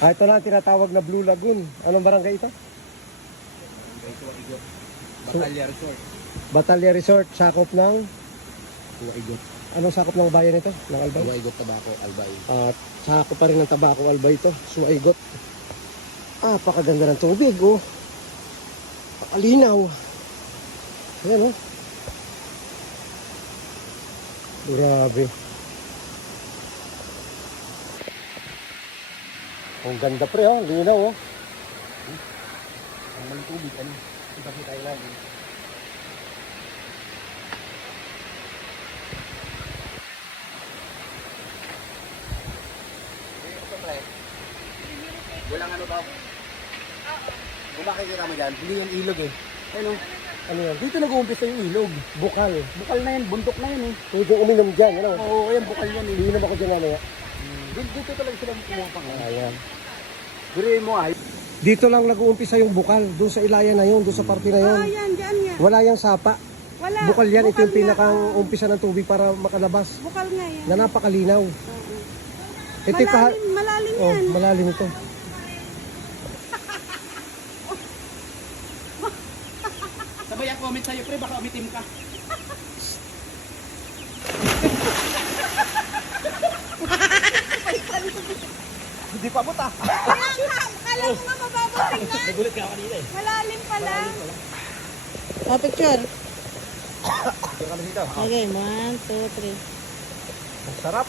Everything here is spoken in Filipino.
Ito na tinatawag na Blue Lagoon. Anong barangay ito? Batalya Resort. Batalya Resort, sakop ng... Suwaigot. Anong sakop ng bayan ito? Ng Albay? Suwaigot, Tabaco, Albay. At sakop pa rin ng Tabaco Albay ito. Suwaigot. Pakaganda ng tubig, oh. Pakalinaw. Ayan, oh. Grabe. Ang ganda pre, oh. Linaw, oh. Ang maling tubig, ano? Kita po tayo lagi. Ito pre. Walang ano daw. Kung makikita mo dyan, hindi yung ilog eh. Ano? Ano yan? Dito nag-uumpisa yung ilog. Bukal. Bukal na yan, bundok na yan eh. Pwede uminom dyan, ano? Oo, ayan, bukal yan eh. Iinom ako dyan, ano ya? Dito talaga sila kumuha pa nga. Ayan. Gurihin mo ay. Dito lang nag-uumpisa yung bukal. Doon sa ilayan na yun, doon sa parte na yun. Yan, dyan yan. Wala yung sapa. Wala. Bukal yan. Ito yung nga, pinakang umpisa ng tubig para makalabas. Bukal nga yan. Na napakalinaw. Ito yung Malalim Oh, yan. malalim ito. Sabay ang comment sa'yo, pre, baka umitim ka. Hindi pa buta. Kala ko nga mababating nga. Nagulit ka kanina eh. Malalim pala. Picture. Diyan kami dito. Okay, 1, 2, 3. Ang sarap.